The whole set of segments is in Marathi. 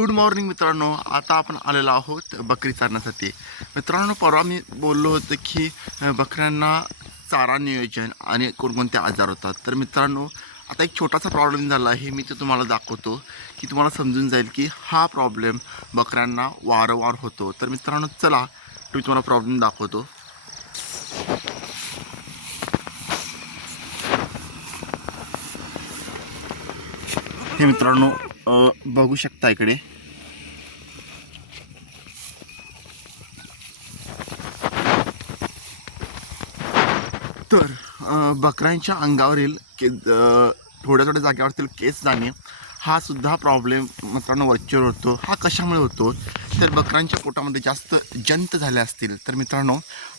गुड मॉर्निंग मित्रांनो. आता आपण आलेलो आहोत बकरी चारण्यासाठी. मित्रांनो परवा मी बोललो होतं की बकऱ्यांना चारा नियोजन आणि कोणकोणते आजार होतात. तर मित्रांनो आता एक छोटासा प्रॉब्लेम झाला आहे. मी ते तुम्हाला दाखवतो की तुम्हाला समजून जाईल की हा प्रॉब्लेम बकऱ्यांना वारंवार होतो. तर मित्रांनो चला मी तुम्हाला प्रॉब्लेम दाखवतो. हे मित्रांनो बघू शकता इकडे. तर बकऱ्यांच्या अंगावरील के थोड्या थोड्या जागेवरतील केस जाणे हा सुद्धा प्रॉब्लेम मित्रांनो वरचेवर होतो. हा कशामुळे होतो? तर बकऱ्यांच्या पोटामध्ये जास्त जंत झाले असतील तर मित्रांनो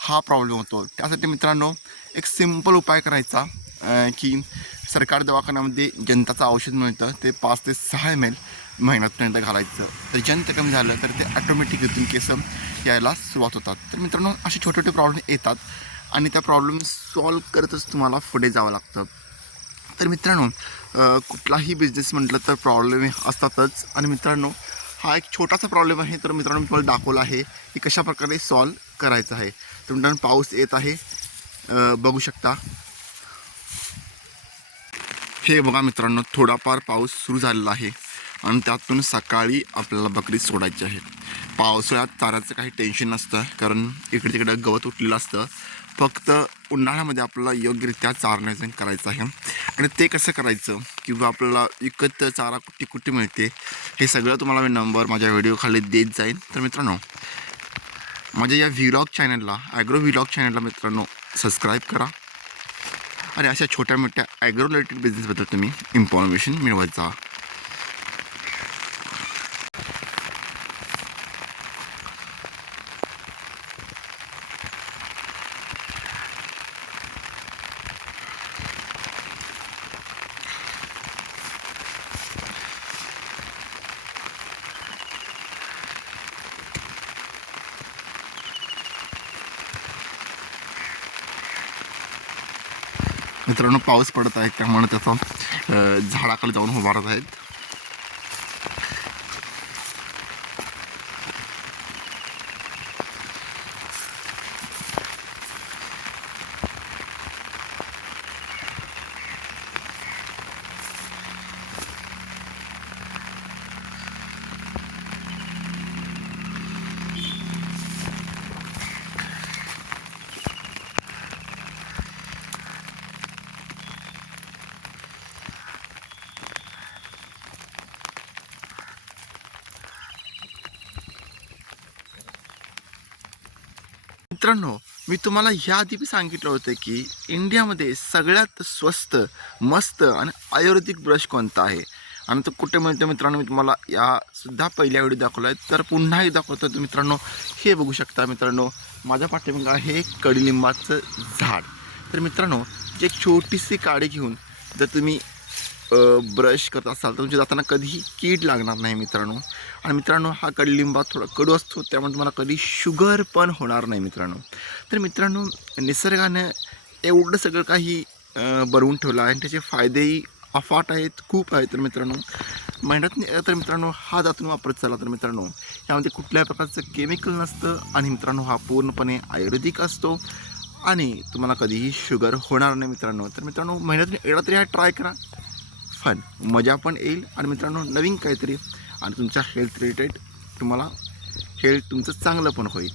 हा प्रॉब्लेम होतो. त्यासाठी मित्रांनो एक सिंपल उपाय करायचा की सरकार दवाखान्यामध्ये जनताचं औषध मिळतं ते पाच ते सहा एम एल महिन्यातपर्यंत घालायचं. तर जंत कमी झालं तर ते ॲटोमॅटिक इथून केसं यायला सुरुवात होतात. तर मित्रांनो असे छोटे छोटे प्रॉब्लेम येतात आणि त्या प्रॉब्लेम सॉल्व करतच तुम्हाला पुढे जावं लागतं. तर मित्रांनो कुठलाही बिझनेस म्हटलं तर प्रॉब्लेम असतातच. आणि मित्रांनो हा एक छोटासा प्रॉब्लेम आहे. तर मित्रांनो मी तुम्हाला दाखवला आहे की कशा प्रकारे सॉल्व करायचं आहे. तर मित्रांनो पाऊस येत आहे. बघू शकता. हे बघा मित्रांनो थोडाफार पाऊस सुरू झालेला आहे. आणि त्यातून सकाळी आपल्याला बकरी सोडायची आहे. पावसाळ्यात चाराचं काही टेन्शन नसतं कारण इकडे तिकडे गवत उठलेलं असतं. फक्त उन्हाळ्यामध्ये आपल्याला योग्यरित्या चारण्याचं करायचं आहे. आणि ते कसं करायचं? किंवा आपल्याला विकत चारा कुठे कुठे मिळते? हे सगळं तुम्हाला मी नंबर माझ्या व्हिडिओखाली देत जाईन. तर मित्रांनो माझ्या या व्हिलॉग चॅनलला ॲग्रो व्हिलॉग चॅनलला मित्रांनो सबस्क्राईब करा. अरे अशा छोट्या मोठ्या ॲग्रो रिलेटेड बिझनेसबद्दल तुम्ही इन्फॉर्मेशन मिळवत जा. मित्रांनो पाऊस पडत आहे त्यामुळे त्याचा झाडाखाली जाऊन उभारत आहेत. मित्रांनो मी तुम्हाला ह्या आधी बी सांगितलं होतं की इंडियामध्ये सगळ्यात स्वस्त मस्त आणि आयुर्वेदिक ब्रश कोणता आहे? आणि तो कुठे मिळतो मित्रांनो मी तुम्हाला या सुद्धा पहिल्या व्हिडिओ दाखवला आहे तर पुन्हा एक दाखवतो तर मित्रांनो हे बघू शकता मित्रांनो माझ्या पाठीमागं आहे कडीलिंबाचं कडुलिंबाचं झाड. तर मित्रांनो एक छोटीशी काडी घेऊन जर तुम्ही ब्रश करत असाल तर तुमच्या जाताना कधीही कीड लागणार नाही मित्रांनो. आणि मित्रांनो हा कडलिंबा थोडा कडू असतो त्यामुळे तुम्हाला कधी शुगर पण होणार नाही मित्रांनो. तर मित्रांनो निसर्गानं एवढं सगळं काही बरवून ठेवलं आहे आणि त्याचे फायदेही अफाट आहेत खूप आहेत तर मित्रांनो. मेहनत तर मित्रांनो हा जातून वापरत चालला तर मित्रांनो. यामध्ये कुठल्याही प्रकारचं केमिकल नसतं आणि मित्रांनो हा पूर्णपणे आयुर्वेदिक असतो आणि तुम्हाला कधीही शुगर होणार नाही मित्रांनो. तर मित्रांनो मेहनत एकदा तरी हा ट्राय करा. फन मजा पण येईल. आणि मित्रांनो नवीन काहीतरी आणि तुमच्या हेल्थ रिलेटेड तुम्हाला हेल्थ तुमचं चांगलं पण होईल.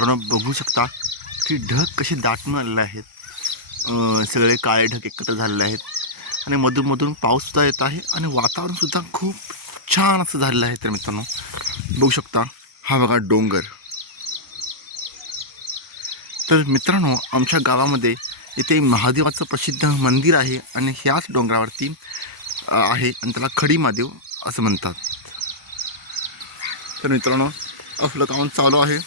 मित्रांनो बघू शकता की ढग कसे दाटून आलेले आहेत. सगळे काळे ढग एकत्र झालेले आहेत. आणि मधून मधून पाऊससुद्धा येत आहे आणि वातावरणसुद्धा खूप छान असं झालेलं आहे तर मित्रांनो बघू शकता. हा बघा डोंगर. तर मित्रांनो आमच्या गावामध्ये इथे महादेवाचं प्रसिद्ध मंदिर आहे आणि ह्याच डोंगरावरती आहे आणि त्याला खडी महादेव असं म्हणतात. तर मित्रांनो आपलं काम चालू आहे.